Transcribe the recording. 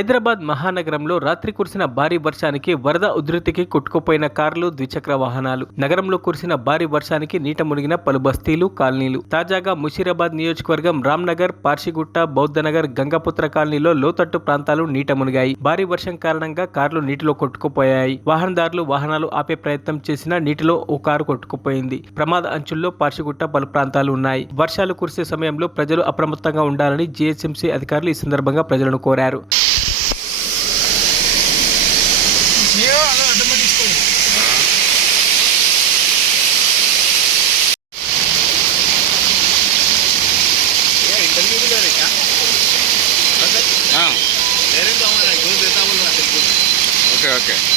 హైదరాబాద్ మహానగరంలో రాత్రి కురిసిన భారీ వర్షానికి వరద ఉధృతికి కొట్టుకుపోయిన కార్లు, ద్విచక్ర వాహనాలు. నగరంలో కురిసిన భారీ వర్షానికి నీట మునిగిన పలు బస్తీలు, కాలనీలు. తాజాగా ముషీరాబాద్ నియోజకవర్గం రామ్నగర్, పార్షిగుట్ట, బౌద్ధనగర్, గంగపుత్ర కాలనీలో లోతట్టు ప్రాంతాలు నీట మునిగాయి. భారీ వర్షం కారణంగా కార్లు నీటిలో కొట్టుకుపోయాయి. వాహనదారులు వాహనాలు ఆపే ప్రయత్నం చేసినా నీటిలో ఓ కారు కొట్టుకుపోయింది. ప్రమాద అంచుల్లో పార్షిగుట్ట పలు ప్రాంతాలు ఉన్నాయి. వర్షాలు కురిసే సమయంలో ప్రజలు అప్రమత్తంగా ఉండాలని జీహెచ్ఎంసీ అధికారులు ఈ సందర్భంగా ప్రజలను కోరారు. इंटरव्यू भी ले रहे क्या? हाँ, ले रहे तो हमारा घूस देता बोल रहा है। Okay okay.